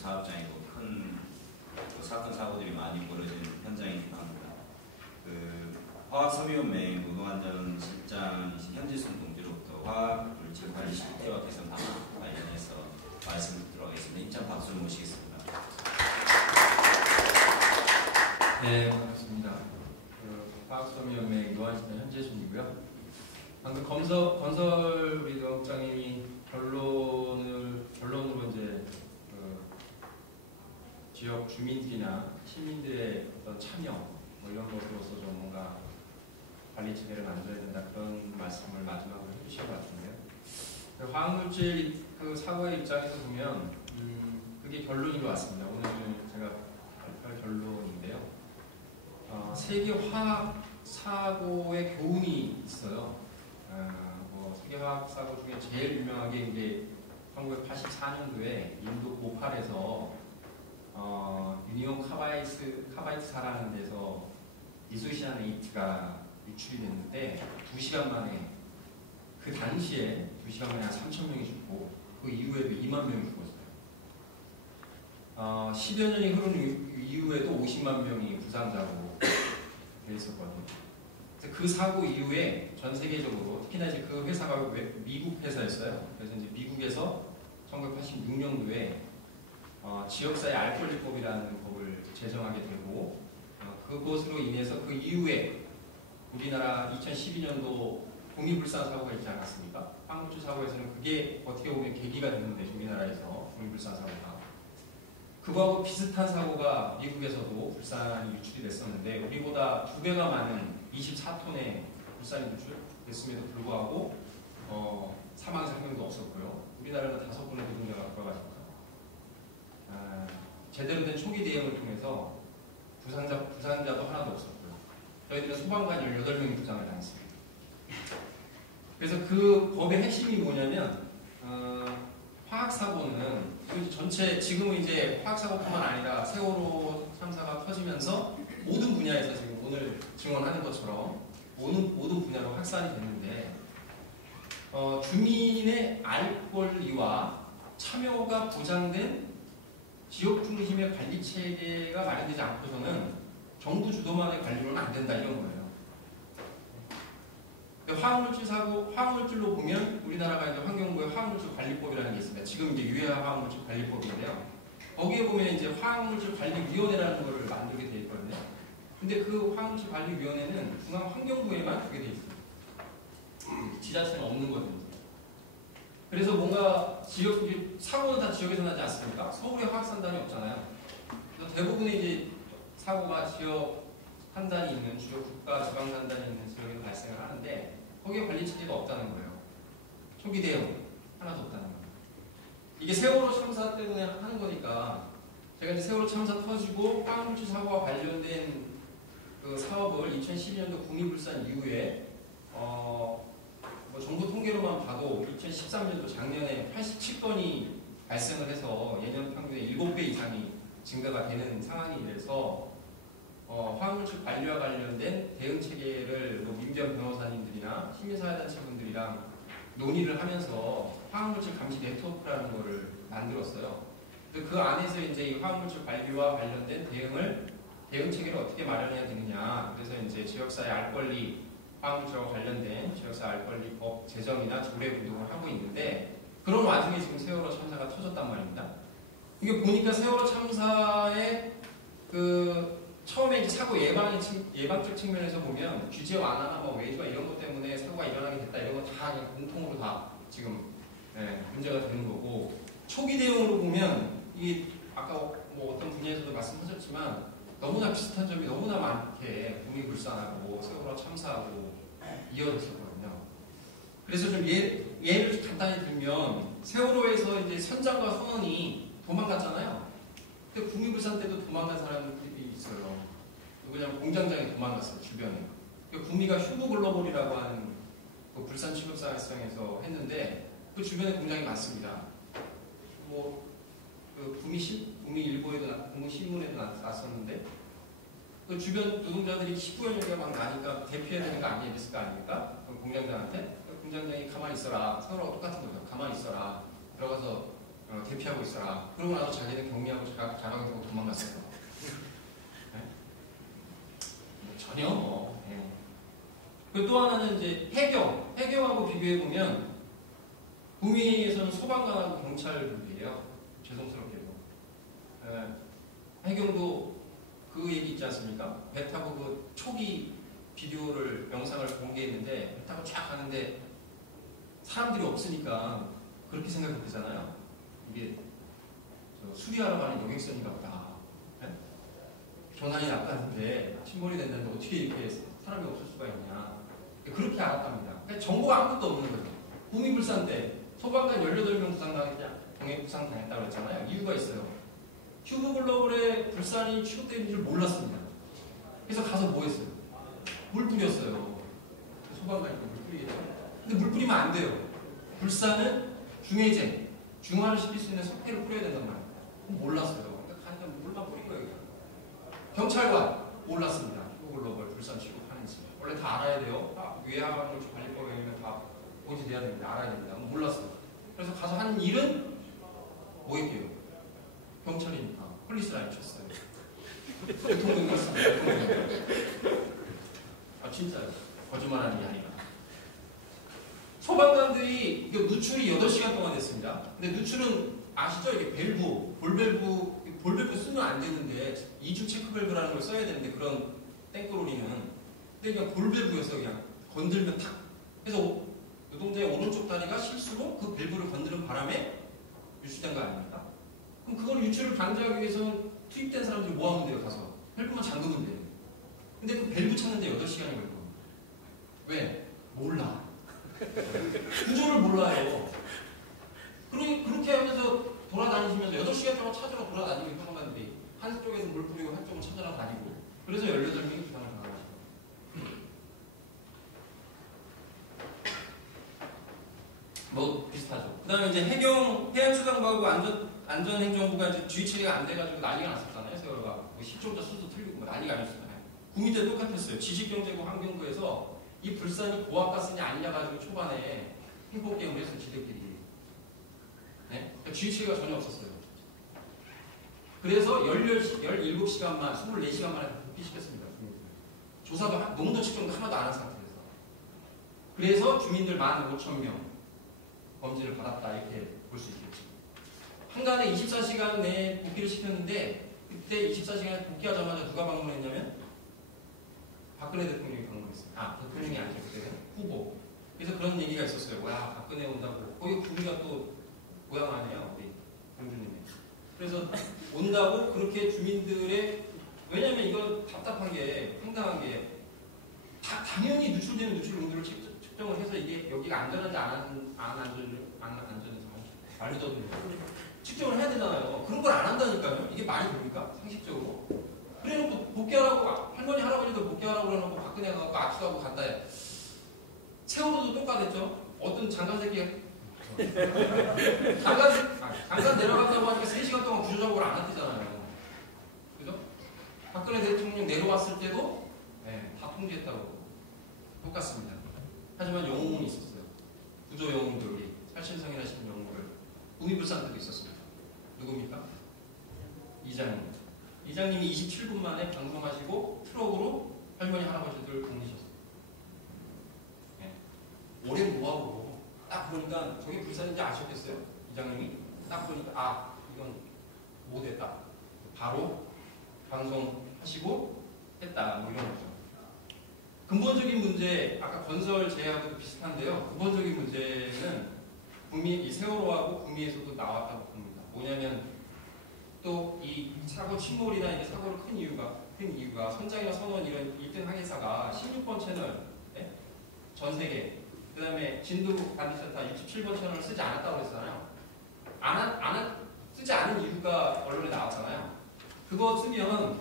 사업장이고 큰 사건 사고들이 많이 벌어진 현장이기도 합니다. 화학섬유연맹 노동안전실장이신 현지순 동지로부터 화학물질관리실태와 개선 방안 관련해서 말씀을 듣도록 하겠습니다. 임찬 박수를 모시겠습니다. 네, 반갑습니다. 화학섬유연맹 노안실장 현재순이고요. 방금 건설 우리 노업장님이 결론으로 이제 지역 주민들이나 시민들의 어떤 참여 뭐 이런 것으로서 좀 뭔가 관리 체계를 만들어야 된다 그런 말씀을 마지막으로 해주신 것 같은데요. 화학물질 사고의 입장에서 보면 그게 결론인 것 같습니다. 오늘 제가 발표할 결론인데요. 세계 화학 사고의 교훈이 있어요. 세계 화학 사고 중에 제일 유명하게 이제 1984년도에 인도 보팔에서 유니온 카바이트사라는 데서 이소시아네이트가 유출이 됐는데 2시간 만에 그 당시에 2시간 만에 한 3,000명이 죽고 그 이후에도 2만 명이 죽었어요. 10여 년이 흐른 이후에도 50만 명이 부상자로 돼 있었거든요. 그 사고 이후에 전 세계적으로 특히나 이제 그 회사가 미국 회사였어요. 그래서 이제 미국에서 1986년도에 지역사회 알 권리법이라는 법을 제정하게 되고 그것으로 인해서 그 이후에 우리나라 2012년도 동이불산 사고가 있지 않았습니까? 화학물질 사고에서는 그게 어떻게 보면 계기가 됐는데 우리나라에서 동이불산 사고가 그거하고 비슷한 사고가 미국에서도 불산이 유출이 됐었는데 우리보다 2배가 많은 24톤의 불산이 유출됐음에도 불구하고 사망자 한 명도 없었고요. 우리나라는 5분의 노동자가 돌아가셨고 제대로 된 초기 대응을 통해서 부상자도 하나도 없었고요. 저희들은 소방관 18명이 부상을 당했습니다. 그래서 그 법의 핵심이 뭐냐면 화학사고는 전체 지금은 이제 화학사고뿐만 아니라 세월호 참사가 터지면서 모든 분야에서 지금 오늘 증언하는 것처럼 모든 분야로 확산이 됐는데 주민의 알 권리와 참여가 보장된 지역 중심의 관리 체계가 마련되지 않고서는 정부 주도만의 관리로는 안 된다 이런 거예요. 화학물질로 보면 우리나라가 이제 환경부의 화학물질 관리법이라는 게 있습니다. 지금 이제 유해화 화학물질 관리법인데요. 거기에 보면 이제 화학물질 관리위원회라는 거를 만들게 되어 있거든요. 근데 그 화학물질 관리위원회는 중앙환경부에만 그게 되어 있습니다. 지자체는 없는 거든요. 그래서 뭔가 사고는 다 지역에서 나지 않습니까? 서울에 화학산단이 없잖아요. 그래서 대부분의 이제 사고가 지역 산단이 있는 주요 국가 지방산단이 있는 지역에서 발생을 하는데 거기에 관리 체계가 없다는 거예요. 초기 대응 하나도 없다는 거예요. 이게 세월호 참사 때문에 하는 거니까 제가 이제 세월호 참사 터지고 화학물질 사고와 관련된 그 사업을 2012년도 국립불산 이후에 정부 통계로만 봐도 2013년도 작년에 87건이 발생을 해서 예년 평균의 7배 이상이 증가가 되는 상황이 돼서 화학물질 관리와 관련된 대응 체계를 민변 변호사님들이나 시민사회단체분들이랑 논의를 하면서 화학물질 감시 네트워크라는 거를 만들었어요. 그 안에서 이제 이 화학물질 관리와 관련된 대응 체계를 어떻게 마련해야 되느냐. 그래서 이제 지역사회 알 권리 화학물질과 관련된 지역사회 알 권리법 제정이나 조례 운동을 하고 있는데 그런 와중에 지금 세월호 참사가 터졌단 말입니다. 이게 보니까 세월호 참사의 처음에 이제 사고 예방적 측면에서 보면 규제 완화나 뭐 외주화 이런 것 때문에 사고가 일어나게 됐다 이런 거 다 그냥 공통으로 다 지금 문제가 되는 거고 초기 대응으로 보면 이게 아까 뭐 어떤 분야에서도 말씀하셨지만 너무나 비슷한 점이 너무나 많게 동이불산하고 세월호 참사하고 이어졌었거든요. 그래서 좀 예를 간단히 들면 세월호에서 이제 선장과 선원이 도망갔잖아요. 근데 국미불산 때도 도망간 사람들이 있어요. 누구냐면 공장장이 도망갔어요. 주변에. 구미가 휴무글로벌이라고 하는 그 불산 취급사회성에서 했는데 그 주변에 공장이 많습니다. 구미일보에도 구미신문에도 났었는데 그 주변 노동자들이 19년이가 막 나니까 대피해야 되는 거 아니겠습니까? 그 공장장한테 그 공장장이 가만히 있어라. 서로가 똑같은 거죠. 가만히 있어라. 들어가서 대피하고 있어라. 그러고 나서 자기는 격리하고 자가게 되고 도망갔어요. 네? 뭐 전혀 뭐. 네. 그리고 또 하나는 이제 해경하고 비교해 보면 구미에서는 소방관하고 경찰국이에요. 죄송스럽게도. 네. 해경도 그 얘기 있지 않습니까? 배 타고 그 초기 비디오를 영상을 공개했는데 배 타고 쫙 가는데 사람들이 없으니까 그렇게 생각이 되잖아요. 이게 수리하러 가는 여객선인가 보다. 네? 전환이 났다는데 침몰이 됐는데 어떻게 이렇게 사람이 없을 수가 있냐. 그렇게 알았답니다. 그러니까 정보가 아무것도 없는 거죠. 구미불산 때 소방관 18명 부상당했냐, 병역 부상당했다고 했잖아요. 이유가 있어요. 휴브글로벌에 불산이 취급되는 줄 몰랐습니다. 그래서 가서 뭐 했어요? 물 뿌렸어요. 소방관이 물 뿌리겠죠. 근데 물 뿌리면 안 돼요. 불산은 중해제, 중화를 시킬 수 있는 석회를 뿌려야 된단 말이에요. 몰랐어요. 그러니까 가니까 물만 뿌린 거예요. 경찰관 몰랐습니다. 휴브글로벌 불산 취급하는지. 원래 다 알아야 돼요. 위해하관관리법에 의하면 다 고지돼야 됩니다. 알아야 됩니다. 몰랐어요. 그래서 가서 하는 일은 뭐 했게요? 경찰이니까 폴리스 라인 쳤어요. 대통령이 했습니다. 아 진짜요. 거짓말하는 게 아니라. 소방관들이 이게 누출이 8시간 동안 됐습니다. 근데 누출은 아시죠? 이게 볼밸브 쓰면 안 되는데 2중 체크 밸브라는 걸 써야 되는데 그런 땡크로리는 근데 그냥 볼밸브여서 그냥 건들면 탁 해서 노동자의 오른쪽 다리가 실수로 그 밸브를 건드는 바람에 유출된 거 아닙니까? 그럼 그걸 유출을 방지하기 위해서는 투입된 사람들이 뭐 하면 돼요? 가서 밸브만 잠그면 돼요. 근데 그 밸브 찾는데 8시간이 걸려. 왜? 몰라. 구조를 몰라요. 그렇게 하면서 돌아다니시면서 8시간 동안 찾으러 돌아다니는 소방관들이 한쪽에서 물 뿌리고 한쪽은 찾아라 다니고 그래서 18명이 부상을 당하죠. 뭐 비슷하죠. 그 다음에 이제 해양수산부하고 안전행정부가 이제 주의 처리가 안 돼가지고 난리가 났었잖아요. 세월호가 뭐 실종자 수도 틀리고 뭐 난리가 아니었잖아요. 구미 때 똑같았어요. 지식경제부 환경부에서 이 불산이 고압가스냐 아니냐 가지고 초반에 핑퐁 게임을 했어요. 지들끼리. 네? 그러니까 주의 처리가 전혀 없었어요. 그래서 17시간만, 24시간 만에 복귀시켰습니다. 주민들. 조사도, 농도 측정도 하나도 안 한 상태에서. 그래서 주민들 15,000명 범죄를 받았다 이렇게 볼 수 있겠죠. 한간에 24시간 내에 복귀를 시켰는데 그때 24시간에 복귀하자마자 누가 방문했냐면 박근혜 대통령이 방문했어요. 아, 대통령이 아니죠. 그때는 후보. 그래서 그런 얘기가 있었어요. 와, 박근혜 온다고. 거기 구미가 또 고향 아니에요. 우리 공주님이. 그래서 온다고 그렇게 주민들의 왜냐면 이건 답답한 게 황당한 게 당연히 누출되는 누출 용도를 측정을 해서 이게 여기가 안전한지 안 안전한지 말도 더듬는 측정을 해야 되잖아요. 그런 걸 안 한다니까요. 이게 말이 됩니까? 상식적으로. 그래놓고 복귀하라고 할머니 할아버지도 복귀하라고 그래놓고 박근혜 가고 압수하고 갔다 해. 세월호도 똑같았죠. 어떤 장관 새끼가 잠깐 내려갔다고 하니까 3시간 동안 구조작업을 안 했대잖아요. 그죠? 박근혜 대통령 내려왔을 때도 네, 다 통제했다고 똑같습니다. 하지만 영웅은 있었어요. 구조 영웅들이 살신성이라시는 영웅을 구미불산 때도 있었습니다. 누굽니까? 이장님. 이장님이 27분 만에 방송하시고 트럭으로 할머니 할아버지들 보내셨어요. 네. 오래 뭐하고 딱 보니까 저게 불산인지 아셨겠어요? 이장님이 딱 보니까 아 이건 못했다. 바로 방송하시고 했다. 뭐 이런 거죠. 근본적인 문제 아까 건설 제약하고도 비슷한데요. 근본적인 문제는 이 세월호하고 구미에서도 나왔다고 봅니다. 뭐냐면 또 이 사고 침몰이나 이게 사고를 큰 이유가 선장이나 선원 이런 1등 항해사가 16번 채널 네? 전 세계 그 다음에 진도 관리센터 67번 채널을 쓰지 않았다고 그랬잖아요. 쓰지 않은 이유가 언론에 나왔잖아요. 그거 쓰면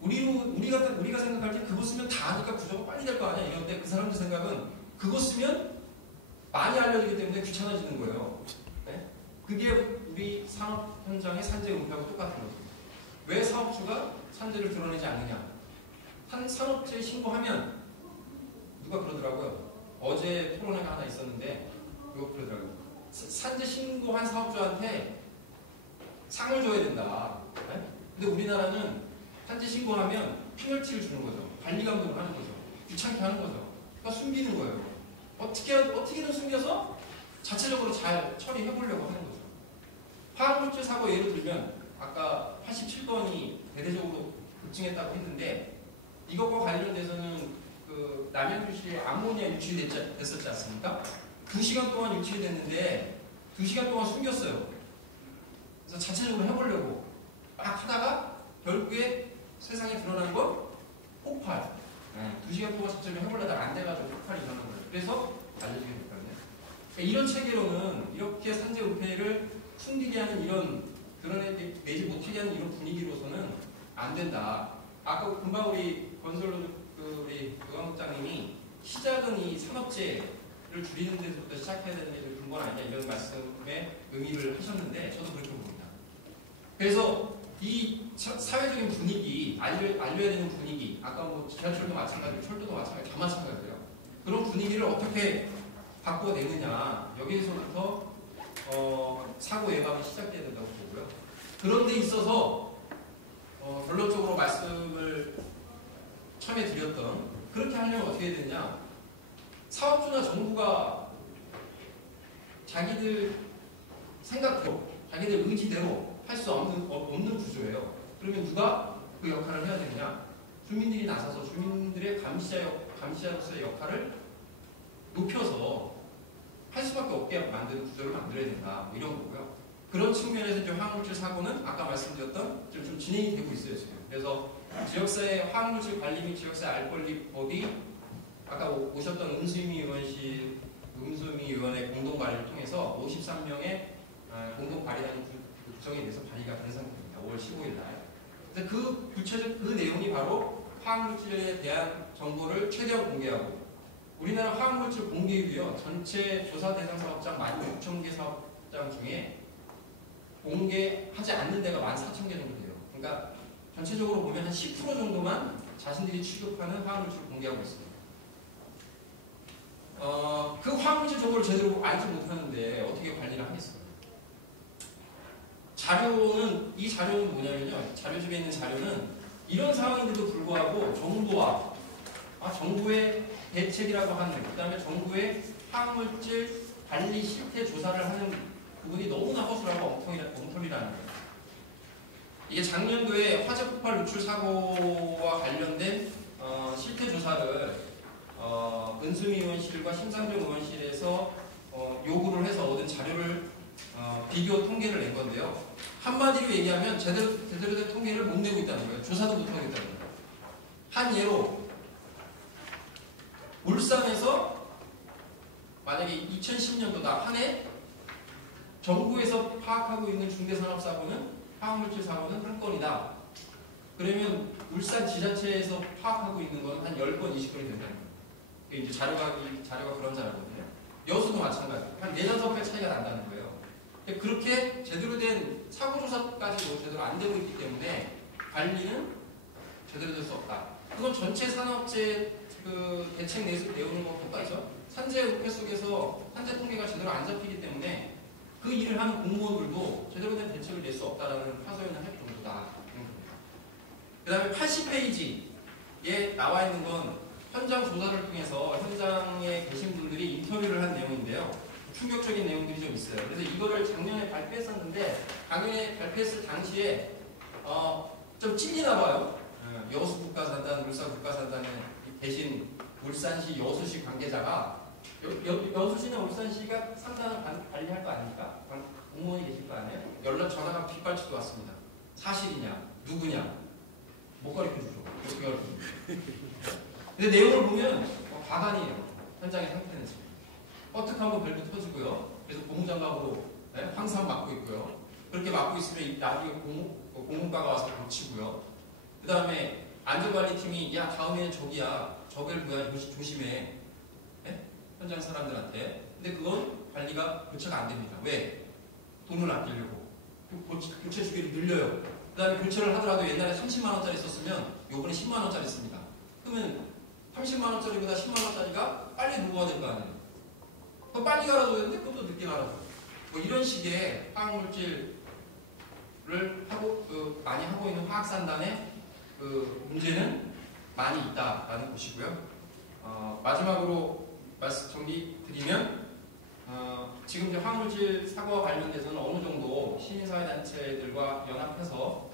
우리가 생각할 때 그거 쓰면 다 하니까 구조가 빨리 될 거 아니야 이런데 그 사람들 생각은 그거 쓰면 많이 알려지기 때문에 귀찮아지는 거예요. 네? 그게 우리 산업 현장의 산재 은폐하고 똑같은 거죠. 왜 사업주가 산재를 드러내지 않느냐? 산업재 신고하면 누가 그러더라고요. 어제 토론회가 하나 있었는데 그거 그러더라고요. 산재 신고한 사업주한테 상을 줘야 된다. 네? 근데 우리나라는 산재 신고하면 페널티를 주는 거죠. 관리 감독을 하는 거죠. 귀찮게 하는 거죠. 그러니까 숨기는 거예요. 어떻게든 숨겨서 자체적으로 잘 처리해보려고 하는 거죠. 화학물질 사고 예를 들면 아까 87건이 대대적으로 급증했다고 했는데 이것과 관련돼서는 그 남양주시에 암모니아 유출이 됐었지 않습니까? 2시간 동안 유출이 됐는데 2시간 동안 숨겼어요. 그래서 자체적으로 해보려고 막 하다가 결국에 세상에 드러난 건 폭발. 2시간 동안 자체적으로 해보려다가 안 돼가지고 폭발이 일어난 거예요. 그래서 알려지게 됐거든요. 그러니까 이런 체계로는 이렇게 산재 은폐를 숨기게 하는 이런 드러내지 못하게 하는 이런 분위기로서는 안 된다. 아까 금방 우리 건설로 우리 의왕국장님이 시작은 이 산업재해를 줄이는 데서부터 시작해야 되는 게 근본 아니냐 이런 말씀에 의미를 하셨는데 저도 그렇게 봅니다. 그래서 이 사회적인 분위기, 알려야 되는 분위기, 아까 뭐 지하철도 마찬가지고 철도도 마찬가지고 다 마찬가지예요. 그런 분위기를 어떻게 바꿔내느냐 여기에서부터 사고 예방이 시작돼야 된다고 보고요. 그런 데 있어서 결론적으로 말씀을 처음에 드렸던 그렇게 하려면 어떻게 해야 되느냐 사업주나 정부가 자기들 생각대로 자기들 의지대로 할 수 없는 구조예요. 그러면 누가 그 역할을 해야 되느냐 주민들이 나서서 주민들의 감시자로서의 역할을 높여서 할 수밖에 없게 만드는 구조를 만들어야 된다. 뭐 이런 거고요. 그런 측면에서 이제 화학물질 사고는 아까 말씀드렸던 좀 진행이 되고 있어요. 지금. 그래서 지역사회 화학물질 관리 및 지역사회 알 권리법이 아까 오셨던 음수미 의원의 공동 발의를 통해서 53명의 공동 발의안이 구성이 돼서 발의가 된 상태입니다. 5월 15일 날. 그래서 그 구체적 그 내용이 바로 화학물질에 대한 정보를 최대한 공개하고 우리나라 화학물질 공개율이요. 전체 조사 대상 사업장 16,000개 사업장 중에 공개하지 않는 데가 14,000개 정도 돼요. 그러니까 전체적으로 보면 한 10% 정도만 자신들이 취급하는 화학물질을 공개하고 있습니다. 그 화학물질 정보를 제대로 알지 못하는데 어떻게 관리를 하겠어요? 이 자료는 뭐냐면요. 자료집에 있는 자료는 이런 상황인데도 불구하고 정부의 대책이라고 하는, 그 다음에 정부의 화학물질 관리 실태 조사를 하는 부분이 너무나 허술하고 엉터리라는 거예요. 이게 작년도에 화재 폭발 누출 사고와 관련된 실태 조사를 은수미 의원실과 심상정 의원실에서 요구를 해서 얻은 자료를 비교 통계를 낸 건데요. 한마디로 얘기하면 제대로 된 통계를 못 내고 있다는 거예요. 조사도 못 하고 있다는 거예요. 한 예로 울산에서 만약에 2010년도다 한 해 정부에서 파악하고 있는 중대산업사고는 화학물질 사고는 한 건이다. 그러면 울산 지자체에서 파악하고 있는 건 한 10건, 20건이 된다는 거예요. 이제 자료가 그런 자료거든요. 여수도 마찬가지. 한 4-5배 차이가 난다는 거예요. 그렇게 제대로 된 사고조사까지도 제대로 안 되고 있기 때문에 관리는 제대로 될 수 없다. 그건 전체 산업재 그 대책 내오는 것과 똑같죠. 산재 은폐 속에서 산재 통계가 제대로 안 잡히기 때문에 그 일을 하는 공무원들도 제대로 된 대책을 낼 수 없다라는 하소연을 할 정도다. 그 다음에 80페이지에 나와 있는 건 현장 조사를 통해서 현장에 계신 분들이 인터뷰를 한 내용인데요. 충격적인 내용들이 좀 있어요. 그래서 이거를 작년에 발표했었는데 작년에 발표했을 당시에 좀 찔리나 봐요. 여수 국가산단, 울산 국가산단에 계신 울산시, 여수시 관계자가 여수시나 울산시가 산단을 관리할 거 아닙니까? 공무원이 계실 거 아니에요? 연락 전화가 빗발치도 왔습니다. 사실이냐? 누구냐? 못 가르쳐주죠. 어떻게 가르쳐주죠? 근데 내용을 보면 과반이에요. 현장의 상태는 지금. 뻐특한 벨도 터지고요. 그래서 고무장갑으로 황산 맞고 있고요. 그렇게 맞고 있으면 나중에 공무과가 와서 고치고요. 그 다음에 안전관리팀이 야 다음에는 저기야 저벨 뭐야 조심해. 현장 사람들한테. 근데 그건 관리가 교체가 안 됩니다. 왜? 돈을 아끼려고. 교체 주기를 늘려요. 그 다음에 교체를 하더라도 옛날에 30만원짜리 썼으면 요번에 10만원짜리 씁니다. 그러면 30만원짜리보다 10만원짜리가 빨리 누구가 될 거 아니에요. 그럼 빨리 갈아줘야 되는데 그것도 늦게 갈아줘요. 뭐 이런 식의 화학물질을 많이 하고 있는 화학산단의 그 문제는 많이 있다라는 것이고요. 마지막으로 말씀 정리드리면 지금 이제 화학물질 사고와 관련돼서는 어느 정도 시민사회단체들과 연합해서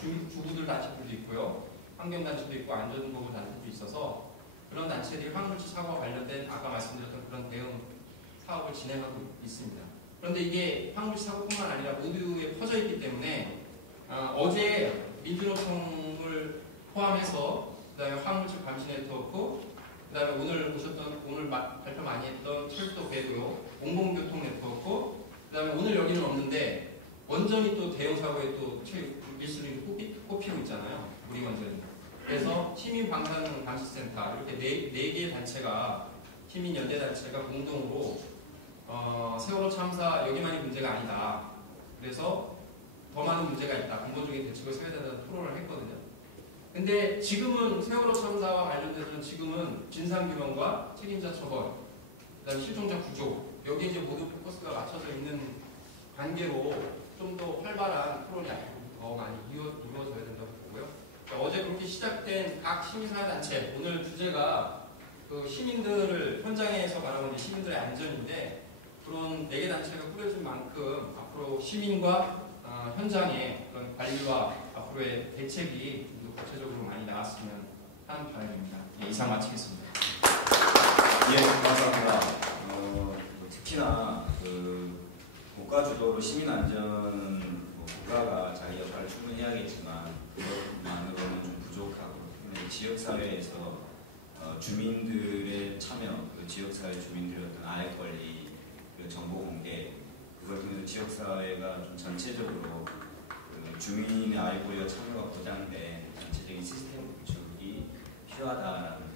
주부들 단체들도 있고요, 환경단체도 있고 안전보호 단체도 있어서 그런 단체들이 화학물질 사고와 관련된 아까 말씀드렸던 그런 대응 사업을 진행하고 있습니다. 그런데 이게 화학물질 사고뿐만 아니라 모두에 퍼져 있기 때문에 어제 민주노총을 포함해서 그다음에 화학물질 감시 네트워크, 그다음에 오늘 발표 많이 했던 철도 배도로 공공교통 네트워크, 그다음에 오늘 여기는 없는데 원전이 또 대형 사고에 또 1순위를 꼽히고 있잖아요. 우리 원전이. 그래서 시민 방사능 감시센터 이렇게 네 개의 단체가, 시민 연대 단체가 공동으로 세월호 참사 여기만이 문제가 아니다. 그래서 더 많은 문제가 있다. 근본적인 대책을 세워야 된다는 토론을 했거든요. 근데 지금은 세월호 참사와 관련돼서는 지금은 진상규명과 책임자 처벌, 그다음에 실종자 구조, 여기에 이제 모든 포커스가 맞춰져 있는 관계로 좀 더 활발한 토론이 더 많이 이루어져야 된다고 보고요. 어제 그렇게 시작된 각 시민사회단체, 오늘 주제가 그 시민들을 현장에서 말하는 시민들의 안전인데, 그런 4개 단체가 꾸려진 만큼 앞으로 시민과 현장의 그런 관리와 앞으로의 대책이 구체적으로 많이 나왔으면 하는 바람입니다. 예, 이상 마치겠습니다. 예, 감사합니다. 특히나 그 국가 주도로 시민 안전, 국가가 자기 역할을 충분히 해야겠지만 그것만으로는 좀 부족하고, 지역 사회에서 주민들의 참여, 그 지역 사회 주민들의 어떤 알 권리, 그 정보 공개, 그걸 통해서 지역 사회가 좀 전체적으로 그 주민의 알 권리와 참여가 보장된 전체적인 시스템 구축이 필요하다라는